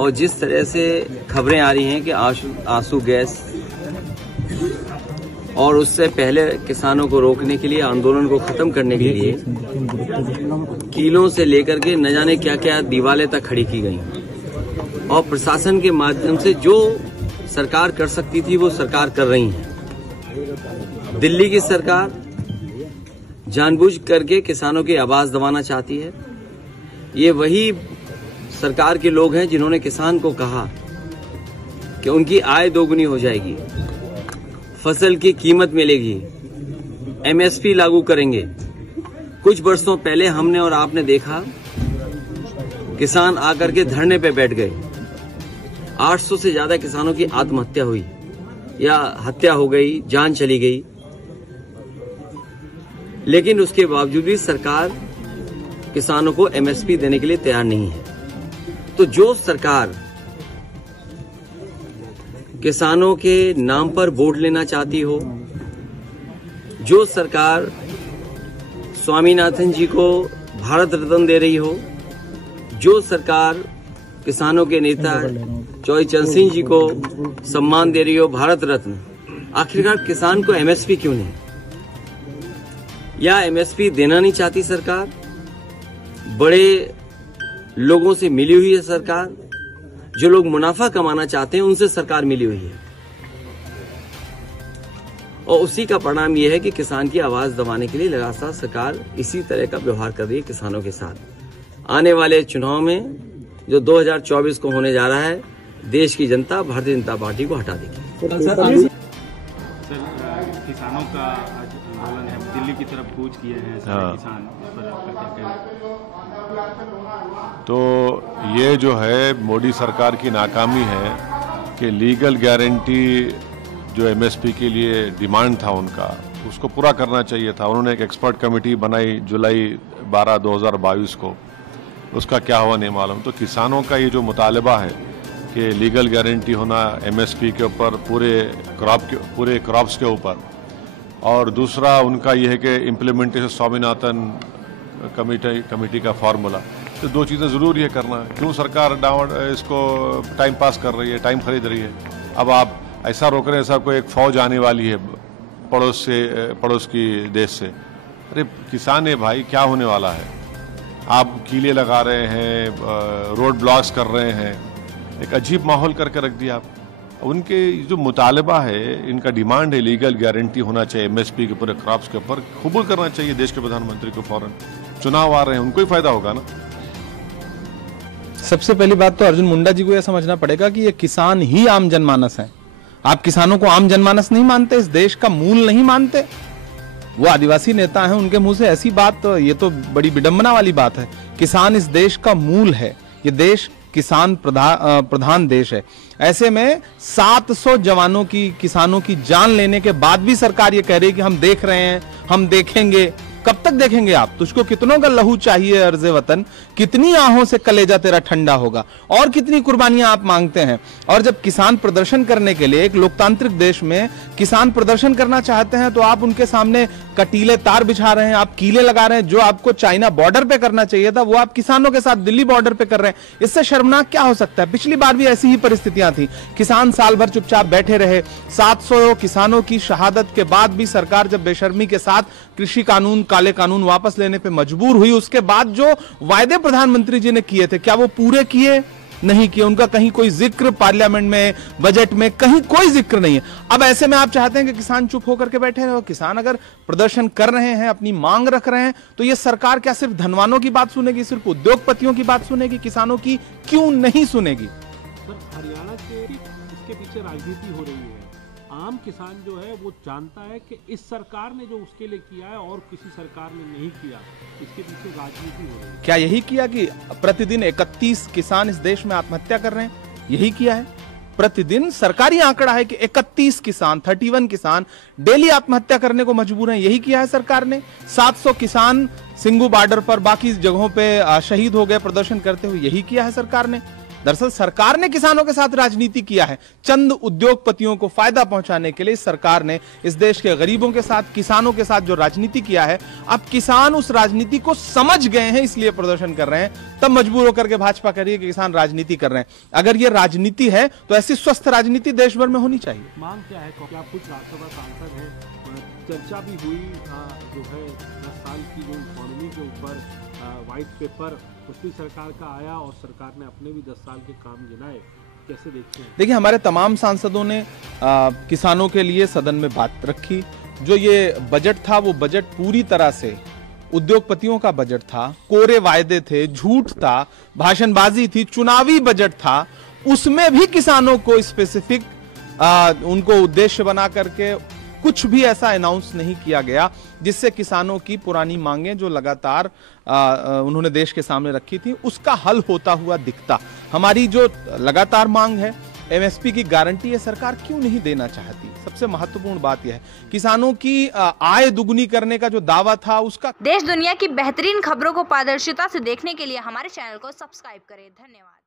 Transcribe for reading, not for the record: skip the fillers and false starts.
और जिस तरह से खबरें आ रही हैं कि आंसू गैस और उससे पहले किसानों को रोकने के लिए, आंदोलन को खत्म करने के लिए कीलों से लेकर के न जाने क्या क्या दीवारें तक खड़ी की गई और प्रशासन के माध्यम से जो सरकार कर सकती थी वो सरकार कर रही है। दिल्ली की सरकार जानबूझ करके किसानों की आवाज दबाना चाहती है। ये वही सरकार के लोग हैं जिन्होंने किसान को कहा कि उनकी आय दोगुनी हो जाएगी, फसल की कीमत मिलेगी, एमएसपी लागू करेंगे। कुछ वर्षों पहले हमने और आपने देखा किसान आकर के धरने पे बैठ गए। 800 से ज्यादा किसानों की आत्महत्या हुई या हत्या हो गई, जान चली गई, लेकिन उसके बावजूद भी सरकार किसानों को एमएसपी देने के लिए तैयार नहीं है। तो जो सरकार किसानों के नाम पर वोट लेना चाहती हो, जो सरकार स्वामीनाथन जी को भारत रत्न दे रही हो, जो सरकार किसानों के नेता चौधरी चरण सिंह जी को सम्मान दे रही हो, भारत रत्न, आखिरकार किसान को एमएसपी क्यों नहीं? या एमएसपी देना नहीं चाहती सरकार? बड़े लोगों से मिली हुई है सरकार, जो लोग मुनाफा कमाना चाहते हैं उनसे सरकार मिली हुई है, और उसी का परिणाम यह है कि किसान की आवाज दबाने के लिए लगातार सरकार इसी तरह का व्यवहार कर रही है किसानों के साथ। आने वाले चुनाव में जो 2024 को होने जा रहा है, देश की जनता भारतीय जनता पार्टी को हटा देगी। सर, किसानों का आंदोलन है, दिल्ली की तरफ कूच किए हैं सारे किसान, इस पर आपका क्या कहना है? तो ये जो है मोदी सरकार की नाकामी है कि लीगल गारंटी जो एमएसपी के लिए डिमांड था उनका, उसको पूरा करना चाहिए था। उन्होंने एक एक्सपर्ट कमेटी बनाई जुलाई 12, 2022 को, उसका क्या हुआ नहीं मालूम। तो किसानों का ये जो मुतालबा है कि लीगल गारंटी होना एमएसपी के ऊपर, पूरे क्रॉप्स के ऊपर, और दूसरा उनका ये है कि इम्प्लीमेंटेशन स्वामीनाथन कमेटी का फार्मूला, तो दो चीज़ें ज़रूरी है करना। क्यों सरकार इसको टाइम पास कर रही है, टाइम खरीद रही है? अब आप ऐसा रोक रहे हैं, ऐसा कोई एक फौज आने वाली है पड़ोस की देश से। अरे किसान है भाई, क्या होने वाला है? आप कीले लगा रहे हैं, रोड ब्लॉक्स कर रहे हैं, एक अजीब माहौल करके रख दिया आप। उनके जो मुतालबा है, इनका डिमांड है लीगल गारंटी होना चाहिए एमएसपी के पूरे क्रॉप्स के ऊपर, कबूल करना चाहिए देश के प्रधानमंत्री को फौरन। चुनाव आ रहे हैं, उनको ही फायदा होगा ना। सबसे पहली बात तो अर्जुन मुंडा जी को यह समझना पड़ेगा कि ये किसान ही आम जनमानस हैं। आप किसानों को आम जनमानस नहीं मानते, इस देश का मूल नहीं मानते। वो आदिवासी नेता हैं, उनके मुंह से ऐसी बात, ये तो बड़ी विडंबना वाली बात है। किसान इस देश का मूल है, ये देश किसान प्रधान देश है। ऐसे में 700 जवानों की, किसानों की जान लेने के बाद भी सरकार ये कह रही है कि हम देख रहे हैं, हम देखेंगे। कब तक देखेंगे आप? तुझको कितनों का लहू चाहिए अर्ज़े वतन? कितनी आहों से कलेजा तेरा ठंडा होगा? और कितनी कुर्बानियां आप मांगते हैं? और जब किसान प्रदर्शन करने के लिए, एक लोकतांत्रिक देश में किसान प्रदर्शन करना चाहते हैं, तो आप उनके सामने कटीले तार बिछा रहे हैं, आप कीले लगा रहे हैं। जो आपको चाइना बॉर्डर पे करना चाहिए था, वो आप किसानों के साथ दिल्ली बॉर्डर पे कर रहे हैं। इससे शर्मनाक क्या हो सकता है? पिछली बार भी ऐसी ही परिस्थितियां थी, किसान साल भर चुपचाप बैठे रहे। 700 किसानों की शहादत के बाद भी सरकार जब बेशर्मी के साथ कृषि कानून, काले कानून वापस लेने पे मजबूर हुई, उसके बाद जो वायदे प्रधानमंत्री जी ने किए थे, क्या वो पूरे किए? नहीं किए। उनका कहीं कोई जिक्र पार्लियामेंट में, बजट में, कहीं कोई जिक्र नहीं है। अब ऐसे में आप चाहते हैं कि किसान चुप होकर के बैठे रहे? किसान अगर प्रदर्शन कर रहे हैं, अपनी मांग रख रहे हैं, तो ये सरकार क्या सिर्फ धनवानों की बात सुनेगी, सिर्फ उद्योगपतियों की बात सुनेगी? किसानों की क्यों नहीं सुनेगी? सर, हरियाणा के इसके पीछे राजनीति हो रही है। आम किसान जो है वो जानता है कि इस सरकार ने जो उसके लिए किया है और किसी सरकार ने नहीं किया, इसके पीछे राजनीति हो रही है। क्या यही किया कि प्रतिदिन 31 किसान इस देश में आत्महत्या कर रहे हैं? यही किया है? प्रतिदिन सरकारी आंकड़ा है कि 31 किसान, 31 किसान डेली आत्महत्या करने को मजबूर हैं। यही किया है सरकार ने। 700 किसान सिंगू बॉर्डर पर, बाकी जगहों पे शहीद हो गए प्रदर्शन करते हुए। यही किया है सरकार ने। दरअसल सरकार ने किसानों के साथ राजनीति किया है। चंद उद्योगपतियों को फायदा पहुंचाने के लिए सरकार ने इस देश के गरीबों के साथ, किसानों के साथ जो राजनीति किया है, अब किसान उस राजनीति को समझ गए हैं, इसलिए प्रदर्शन कर रहे हैं। तब मजबूर होकर के भाजपा कह रही है कि किसान राजनीति कर रहे हैं। अगर ये राजनीति है तो ऐसी स्वस्थ राजनीति देश भर में होनी चाहिए। मांग क्या है? क्या कुछ राज्यसभा सांसद हैं, चर्चा भी हुई जो है 10 साल की जो इकोनॉमी के ऊपर व्हाइट पेपर उसकी सरकार का आया और सरकार ने अपने भी 10 साल के काम गिनाए, कैसे देखते हैं? देखिए, हमारे तमाम सांसदों ने किसानों के लिए सदन में बात रखी। जो ये बजट था वो बजट पूरी तरह से उद्योगपतियों का बजट था, कोरे वायदे थे, झूठ था, भाषणबाजी थी, चुनावी बजट था। उसमें भी किसानों को स्पेसिफिक उनको उद्देश्य बना करके कुछ भी ऐसा अनाउंस नहीं किया गया जिससे किसानों की पुरानी मांगें जो लगातार उन्होंने देश के सामने रखी थी उसका हल होता हुआ दिखता। हमारी जो लगातार मांग है एमएसपी की गारंटी, ये सरकार क्यों नहीं देना चाहती? सबसे महत्वपूर्ण बात यह है किसानों की आय दुगुनी करने का जो दावा था उसका। देश दुनिया की बेहतरीन खबरों को पारदर्शिता से देखने के लिए हमारे चैनल को सब्सक्राइब करें। धन्यवाद।